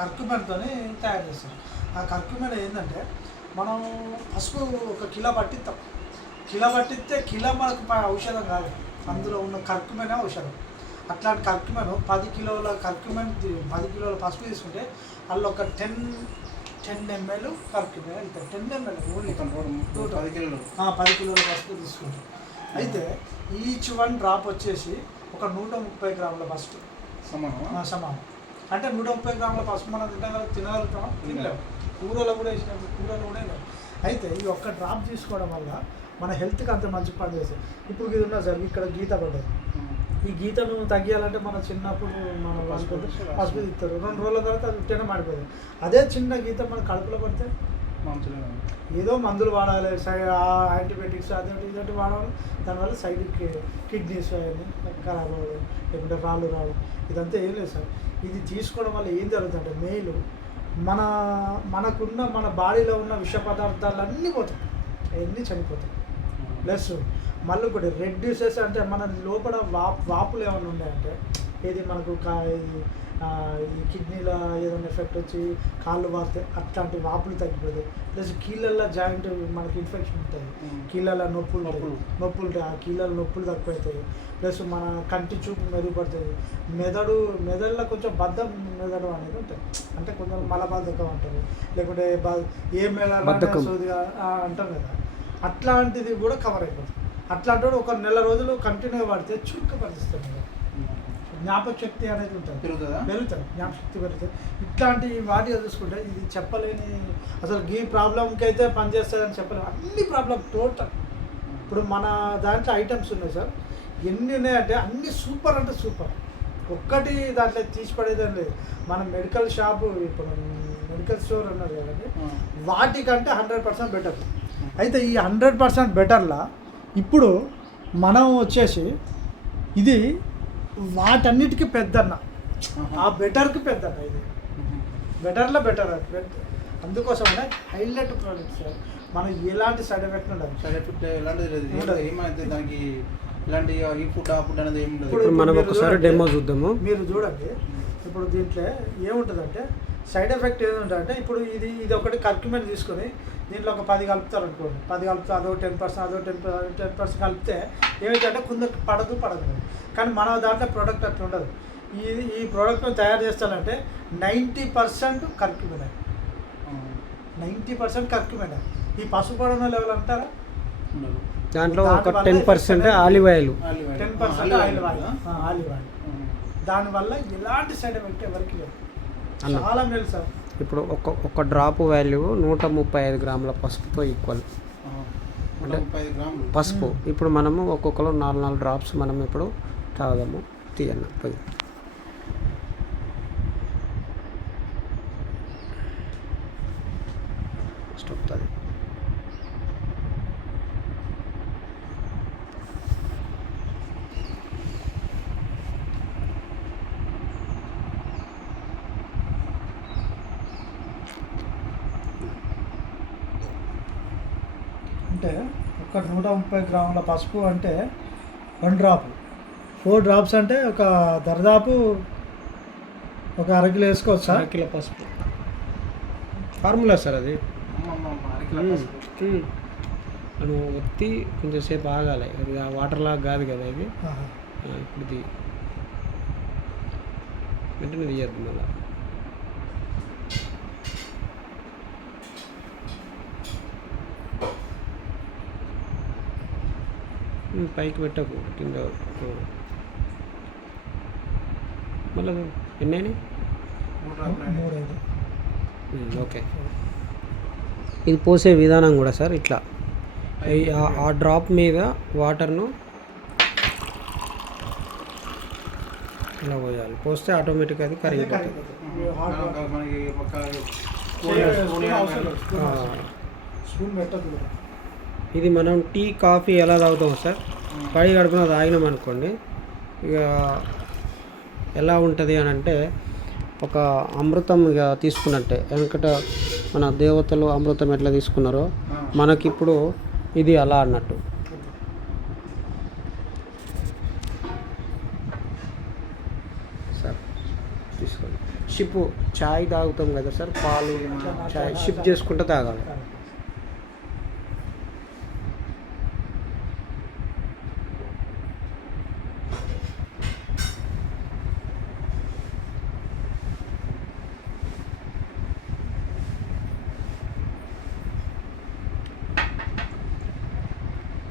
కర్కుమెన్తో తయారు చేస్తాం. ఆ కర్కుమెన్ ఏంటంటే మనం పసుపు 1 కిలో పట్టిస్తాం. కిలో పట్టిస్తే కిలో మనకు ఔషధం కాదు, అందులో ఉన్న కర్కుమెనే ఔషధం. అట్లాంటి కర్కుమెన్ 10 కిలోల కర్కుమెన్ 10 కిలోల పసుపు తీసుకుంటే అందులో ఒక 10 ml కర్కుమెన్ వెళ్తాయి. 10 ml ఓన్లీ 10 కిలోల పసుపు తీసుకుంటాం. అయితే ఈచ్ 1 డ్రాప్ వచ్చేసి ఒక 130 గ్రాముల పసుపు సమానం. అంటే 130 గ్రాముల పసుపు మనం తినగలుగుతాం, తినలేము. కూరలో కూడా వేసినప్పుడు కూరలో కూడా లేవు. అయితే ఈ ఒక్క డ్రాప్ తీసుకోవడం వల్ల మన హెల్త్కి అంత మంచి పని చేస్తాయి. ఇప్పుడు ఇది ఉన్నా సార్, ఇక్కడ గీత పడ్డది. ఈ గీతను తగ్గియాలంటే మన చిన్నప్పుడు మన పసుపు ఇస్తారు, 2 రోజుల తర్వాత అది ఉట్టేనే మాడిపోతుంది. అదే చిన్న గీత మన కడుపులో పడితే ఏదో మందులు వాడాలి, యాంటీబయాటిక్స్ అదొకటి ఇదొకటి వాడాలి. దానివల్ల సైడ్ కిడ్నీస్ అవన్నీ ఖరాబ్ అవ్వడం, లేకుంటే రాళ్ళు రావడం, ఇదంతా ఏం లేదు సార్. ఇది తీసుకోవడం వల్ల ఏం జరుగుతుందంటే మెయిన్ మనకున్న మన బాడీలో ఉన్న విష పదార్థాలన్నీ పోతాయి, అవన్నీ చనిపోతాయి. ప్లస్ మళ్ళీ ఒకటి రెడ్యూసెస్ అంటే మన లోపల వాపులు ఏమైనా ఉన్నాయంటే ఏది మనకు ఈ కిడ్నీలో ఏదైనా ఎఫెక్ట్ వచ్చి కాళ్ళు వారితే అట్లాంటి వాపులు తగ్గిపోతాయి. ప్లస్ కీళ్ళల్లో జాయింట్ మనకి ఇన్ఫెక్షన్ ఉంటుంది, కీళ్ళల్లో నొప్పులు ఉంటాయి, ఆ కీళ్ళలో నొప్పులు తగ్గిపోతాయి. ప్లస్ మన కంటి చూపు మెరుగుపడుతుంది. మెదడులో కొంచెం బద్ధం మెదడు అనేది ఉంటుంది, అంటే కొంచెం మలబద్ధకం అంటారు, లేకుంటే ఏ మెదడు సోదిగా అంటాం కదా, అట్లాంటిది కూడా కవర్ అయిపోతుంది. అట్లాంటి ఒక 1 నెల రోజులు కంటిన్యూగా పడితే చురుకు పరిస్థితుంది, జ్ఞాపకశక్తి అనేది ఉంటుంది, పెరుగుతుంది, జ్ఞాపకశక్తి పెరుగుతుంది. ఇట్లాంటి వాటి చూసుకుంటే ఇది చెప్పలేని అసలు ఈ ప్రాబ్లంకి అయితే పనిచేస్తుందని చెప్పలేము. అన్ని ప్రాబ్లం టోటల్ ఇప్పుడు మన దాంట్లో ఐటమ్స్ ఉన్నాయి సార్, ఎన్ని ఉన్నాయంటే అన్ని సూపర్ అంటే సూపర్. ఒక్కటి దాంట్లో తీసి పడేదని లేదు. మన మెడికల్ షాపు ఇప్పుడు మెడికల్ స్టోర్ ఉన్నారు కదండి, వాటికంటే 100% బెటర్. అయితే ఈ 100% బెటర్లా ఇప్పుడు మనం వచ్చేసి ఇది వాటన్నిటికీ పెద్దన్న, ఆ బెటర్కి పెద్దన్న, ఇది బెటర్లో బెటర్ అందుకోసమే హైలైట్ ప్రోడక్ట్ సార్. మనం ఎలాంటి సైడ్ ఎఫెక్ట్ ఉండదు, దానికి ఇలాంటి ఈ ఫుడ్ ఆ ఫుడ్ అనేది ఏమి ఉండదు. ఇప్పుడు మనం ఒకసారి డెమో చూద్దాము. మీరు చూడండి, ఇప్పుడు దీంట్లో ఏముంటుందంటే సైడ్ ఎఫెక్ట్ ఏముంటుందంటే ఇప్పుడు ఇది ఒకటి కర్క్యుమెన్ తీసుకొని దీంట్లో ఒక 10 కలుపుతారు అనుకోండి, 10 కలిపితే అదో 10% కలిపితే ఏమిటంటే కొందరికి పడదు. కానీ మన దాంట్లో ప్రోడక్ట్ అట్లా ఉండదు. ఈ ప్రోడక్ట్ని తయారు చేస్తానంటే 90% కర్క్యుమెన్, 90% కర్క్యుమెన్. ఈ పసుపడన లెవెల్ అంటారా, దాంట్లో ఒక 10% ఆలివ్ ఆయిల్, 10% ఆలివ్ ఆయిల్. దానివల్ల ఎలాంటి సైడ్ ఎఫెక్ట్ ఎవరికి లేదు, చాలా మేలు సార్. ఇప్పుడు ఒక డ్రాప్ వాల్యూ 135 గ్రాముల పసుపుతో ఈక్వల్. అంటే పసుపు ఇప్పుడు మనము ఒక్కొక్కరు 4 డ్రాప్స్ మనం ఇప్పుడు తాగుదాము. తీయన్న పోయి స్టాప్. అది అంటే ఒక 130 గ్రాముల పసుపు అంటే 1 డ్రాప్, 4 డ్రాప్స్ అంటే ఒక దర్దాపు ఒక అరకిలో వేసుకోవచ్చా? అరకిలో పసుపు ఫార్ములా సార్ అది. మనం ఒత్తి కొంచెం సేపు ఆగాలి, అది వాటర్ లాగా కాదు కదా ఇది. ఇప్పుడు ఇది వెంటనే తీయద్దు మళ్ళీ. పైకి పెట్టకు, కింద మళ్ళీ ఎన్ని ఓకే. ఇది పోసే విధానం కూడా సార్ ఇట్లా ఆ డ్రాప్ మీద వాటర్ను ఇలా పోయాలి, పోస్తే ఆటోమేటిక్గా అది కరిగిపోతుంది. ఇది మనం టీ కాఫీ ఎలా తాగుతాం సార్, పడి గడుపున తాగినాం అనుకోండి, ఇక ఎలా ఉంటుంది అని అంటే ఒక అమృతం ఇక తీసుకున్నట్టే. వెనకట మన దేవతలు అమృతం ఎట్లా తీసుకున్నారో మనకిప్పుడు ఇది అలా అన్నట్టు. సార్ తీసుకోండి. షిప్ చాయ్ తాగుతాం కదా సార్, పాలు చాయ్ షిప్ చేసుకుంటూ తాగాలి.